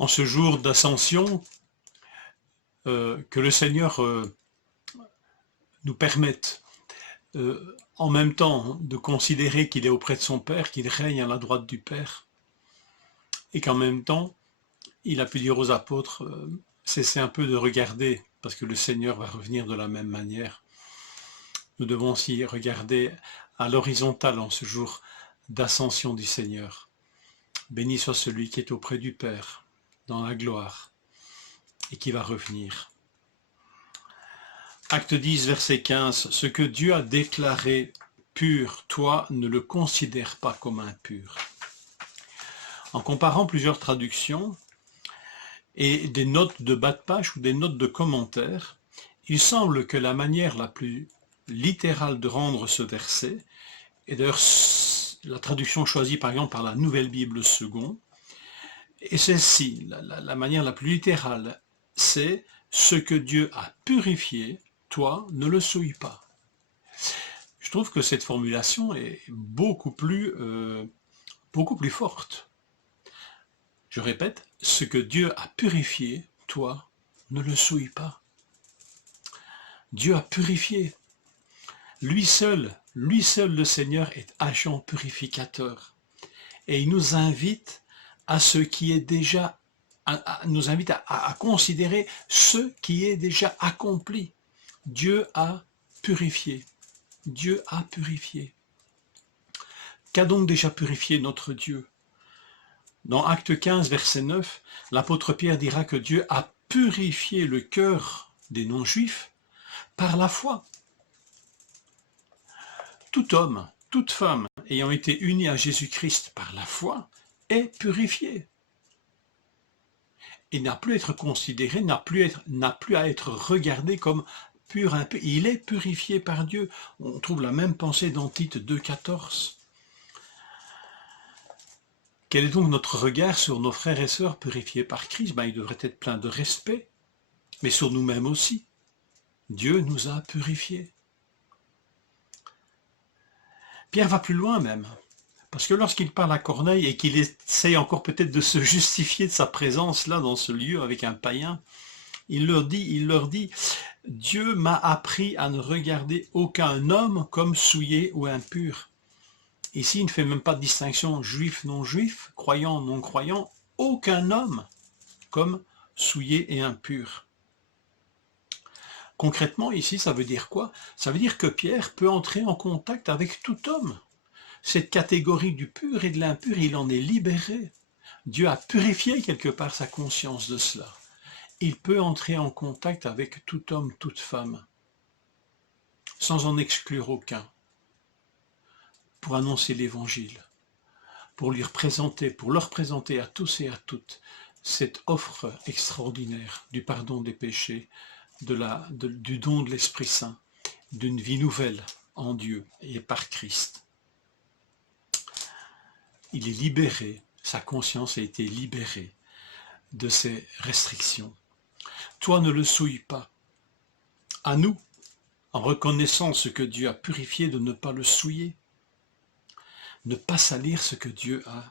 en ce jour d'ascension, que le Seigneur nous permette en même temps de considérer qu'il est auprès de son Père, qu'il règne à la droite du Père, et qu'en même temps, il a pu dire aux apôtres, cessez un peu de regarder, parce que le Seigneur va revenir de la même manière. Nous devons aussi regarder à l'horizontale en ce jour d'ascension du Seigneur. Béni soit celui qui est auprès du Père, dans la gloire, et qui va revenir. Acte 10, verset 15, ce que Dieu a déclaré pur, toi ne le considères pas comme impur. En comparant plusieurs traductions et des notes de bas de page ou des notes de commentaires, il semble que la manière la plus littérale de rendre ce verset, et d'ailleurs la traduction choisie par exemple par la Nouvelle Bible Second, et celle-ci, la manière la plus littérale, c'est ce que Dieu a purifié, toi ne le souilles pas. Je trouve que cette formulation est beaucoup plus forte. Je répète, ce que Dieu a purifié, toi ne le souilles pas. Dieu a purifié. Lui seul le Seigneur est agent purificateur. Et il nous invite à ce qui est déjà, nous invite à considérer ce qui est déjà accompli. Dieu a purifié. Dieu a purifié. Qu'a donc déjà purifié notre Dieu? Dans Acte 15, verset 9, l'apôtre Pierre dira que Dieu a purifié le cœur des non-juifs par la foi. Tout homme, toute femme ayant été uni à Jésus-Christ par la foi est purifié. Il n'a plus à être considéré, n'a plus à être regardé comme pur, impur. Il est purifié par Dieu. On trouve la même pensée dans Tite 2,14. Quel est donc notre regard sur nos frères et sœurs purifiés par Christ? Il devrait être plein de respect, mais sur nous-mêmes aussi. Dieu nous a purifiés. Pierre va plus loin même, parce que lorsqu'il parle à Corneille et qu'il essaye encore peut-être de se justifier de sa présence là dans ce lieu avec un païen, il leur dit, Dieu m'a appris à ne regarder aucun homme comme souillé ou impur. Ici, il ne fait même pas de distinction juif, non-juif, croyant, non-croyant, aucun homme comme souillé et impur. Concrètement, ici, ça veut dire quoi? Ça veut dire que Pierre peut entrer en contact avec tout homme. Cette catégorie du pur et de l'impur, il en est libéré. Dieu a purifié quelque part sa conscience de cela. Il peut entrer en contact avec tout homme, toute femme, sans en exclure aucun, pour annoncer l'évangile, pour leur présenter à tous et à toutes cette offre extraordinaire du pardon des péchés, du don de l'Esprit Saint, d'une vie nouvelle en Dieu et par Christ. Il est libéré, sa conscience a été libérée de ces restrictions. Toi ne le souilles pas. À nous, en reconnaissant ce que Dieu a purifié, de ne pas le souiller. Ne pas salir ce que Dieu a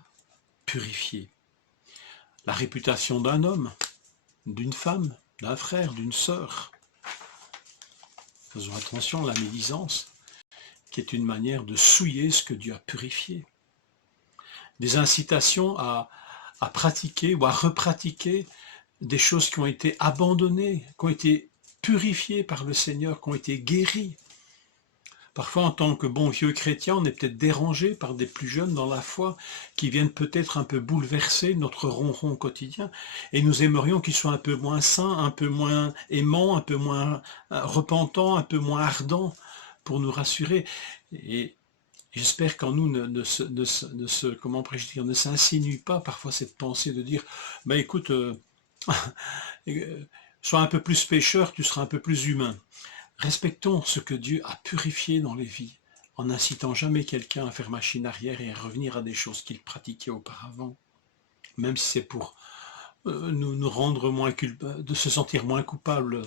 purifié. La réputation d'un homme, d'une femme, d'un frère, d'une sœur. Faisons attention à la médisance, qui est une manière de souiller ce que Dieu a purifié. Des incitations à pratiquer ou à repratiquer des choses qui ont été abandonnées, qui ont été purifiées par le Seigneur, qui ont été guéries. Parfois, en tant que bon vieux chrétien, on est peut-être dérangé par des plus jeunes dans la foi qui viennent peut-être un peu bouleverser notre ronron quotidien et nous aimerions qu'ils soient un peu moins saints, un peu moins aimants, un peu moins repentants, un peu moins ardents pour nous rassurer. Et j'espère qu'en nous ne s'insinue pas parfois cette pensée de dire « écoute, sois un peu plus pécheur, tu seras un peu plus humain ». Respectons ce que Dieu a purifié dans les vies, en n'incitant jamais quelqu'un à faire machine arrière et à revenir à des choses qu'il pratiquait auparavant, même si c'est pour nous rendre moins culpables, de se sentir moins coupables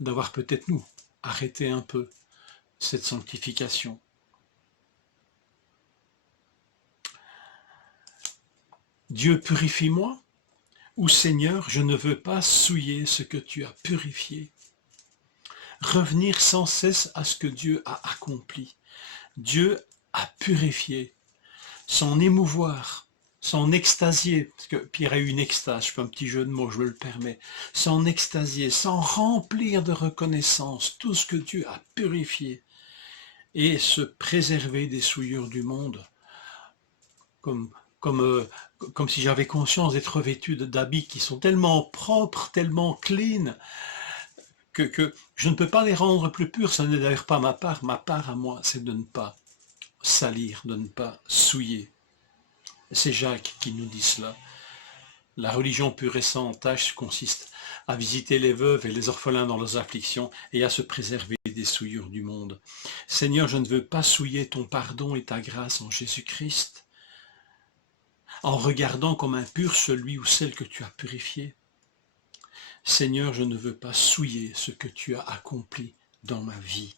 d'avoir peut-être nous arrêté un peu cette sanctification. Dieu purifie-moi. Ou Seigneur, je ne veux pas souiller ce que tu as purifié. Revenir sans cesse à ce que Dieu a accompli. Dieu a purifié, s'en émouvoir, s'en extasier, parce que Pierre a eu une extase, je fais un petit jeu de mots, je me le permets, s'en extasier, s'en remplir de reconnaissance, tout ce que Dieu a purifié, et se préserver des souillures du monde, comme, comme si j'avais conscience d'être revêtu d'habits qui sont tellement propres, tellement clean, que je ne peux pas les rendre plus purs. Ce n'est d'ailleurs pas ma part à moi, c'est de ne pas salir, de ne pas souiller. C'est Jacques qui nous dit cela. La religion pure et sans tache consiste à visiter les veuves et les orphelins dans leurs afflictions et à se préserver des souillures du monde. Seigneur, je ne veux pas souiller ton pardon et ta grâce en Jésus-Christ, en regardant comme impur celui ou celle que tu as purifié. Seigneur, je ne veux pas souiller ce que tu as accompli dans ma vie.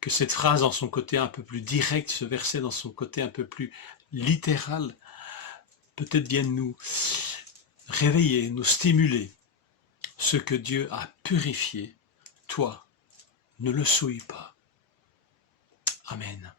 Que cette phrase dans son côté un peu plus direct, ce verset dans son côté un peu plus littéral, peut-être vienne nous réveiller, nous stimuler. Ce que Dieu a purifié, toi, ne le souille pas. Amen.